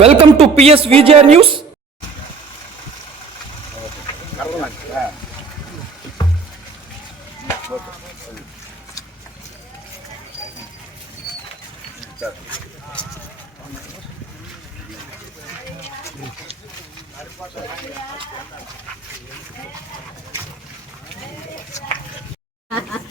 welcome to PS Vijaya news అయ్యా రామరాజును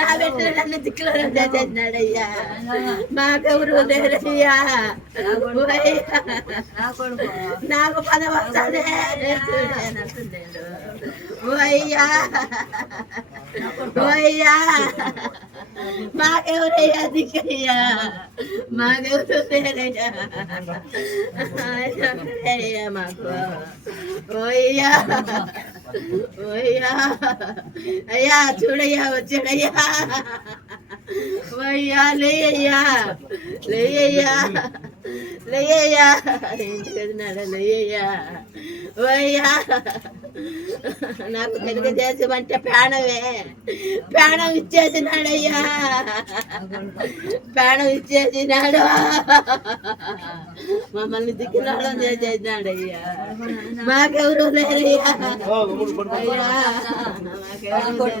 మాకెవరు లేరయ్యా అయ్యా నా పని వస్తుంది చూడే మాట్లాడు అయ్యా అయ్యా నా బిడ్డ నన్ను దిక్కులో చేసేసినాడయ్యా మాకెవరు లేరయ్యా అయ్యా నాకు పద వస్తుంది ఓయ్యా ఓయ్యా మాకెవరయ్యా దిక్కయ్యా మాకెవరు లేరయ్యా ఎవరయ్యా మాకు? ఓయ్యా ఓయ్యా. అయ్యా చూడయ్యా వచ్చాడయ్యా. ఓయ్యా లేయ్యా లేయ్యా లేయ్యా ఏంటి కదినాడా లేయ్యా ఓయ్యా. నాకు తెలుగు దేశం అంటే ప్రాణమే. ప్రాణం ఇచ్చేసినాడయ్యా. ప్రాణం ఇచ్చేసినాడు. మమ్మల్ని దిక్కునాడం చేసేసినాడయ్యా. మాకెవరు లేరయ్యా. అయ్యా. మాకెవరు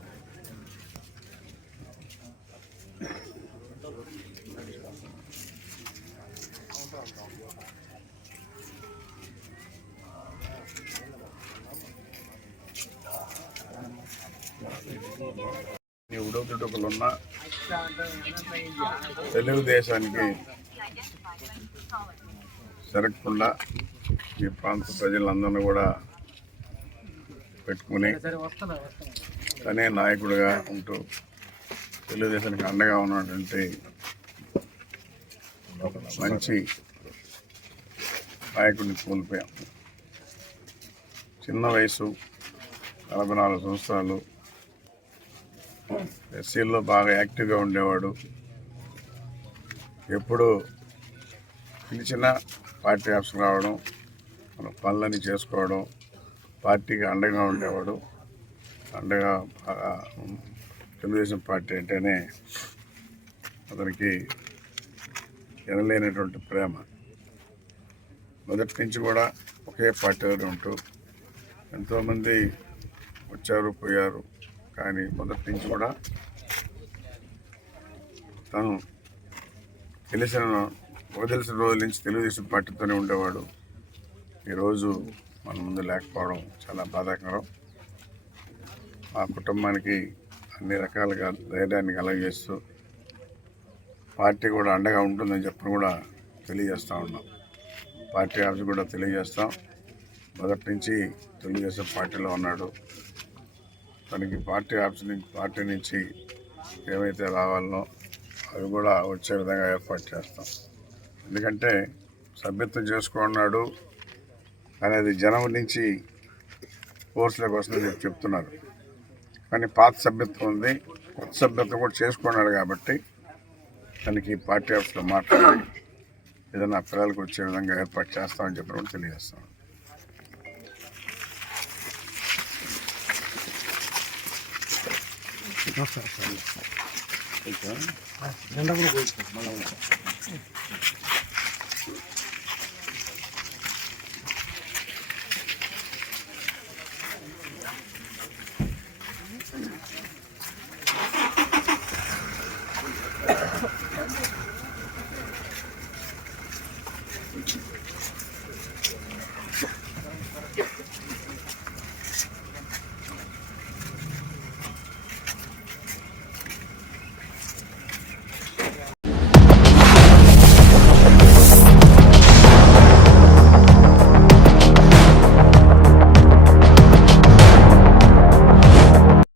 ఈ ఉడకటుకులున్న తెలుగుదేశానికి జరగకుండా ఈ ప్రాంత ప్రజలందరినీ కూడా పెట్టుకుని తనే నాయకుడిగా ఉంటూ తెలుగుదేశానికి అండగా ఉన్నటువంటి మంచి నాయకుడిని కోల్పోయాం. చిన్న వయసు నలభై నాలుగు సంవత్సరాలు ఎస్సీల్లో బాగా యాక్టివ్గా ఉండేవాడు. ఎప్పుడు పిలిచిన పార్టీ ఆఫీస్ రావడం మన పనులని చేసుకోవడం పార్టీకి అండగా ఉండేవాడు. అండగా బాగా తెలుగుదేశం పార్టీ అంటేనే అతనికి ఎనలేనటువంటి ప్రేమ. మొదటి నుంచి కూడా ఒకే పార్టీలో ఉంటూ ఎంతోమంది వచ్చారు పోయారు. కానీ మొదటి నుంచి కూడా తను తెలిసిన వదిలిసిన రోజుల నుంచి తెలుగుదేశం పార్టీతోనే ఉండేవాడు. ఈరోజు మన ముందు లేకపోవడం చాలా బాధాకరం. మా కుటుంబానికి అన్ని రకాలుగా ధైర్యాన్ని కలగజేస్తూ పార్టీ కూడా అండగా ఉంటుందని చెప్పి కూడా తెలియజేస్తూ ఉన్నాం. పార్టీ ఆఫీస్ కూడా తెలియజేస్తాం. మొదటి నుంచి తెలుగుదేశం పార్టీలో ఉన్నాడు. తనకి పార్టీ ఆఫీస్ నుంచి పార్టీ నుంచి ఏమైతే రావాలనో అవి కూడా వచ్చే విధంగా ఏర్పాటు చేస్తాం. ఎందుకంటే సభ్యత్వం చేసుకున్నాడు అనేది జనం నుంచి కోర్సులకు వస్తుందని చెప్పి చెప్తున్నారు కానీ పాత సభ్యత్వం ఉంది కొత్త సభ్యత్వం కూడా చేసుకున్నాడు కాబట్టి తనకి పార్టీ ఆఫీస్లో మాట్లాడి ఏదైనా పిల్లలకు వచ్చే విధంగా ఏర్పాటు చేస్తామని చెప్పి కూడా తెలియజేస్తాం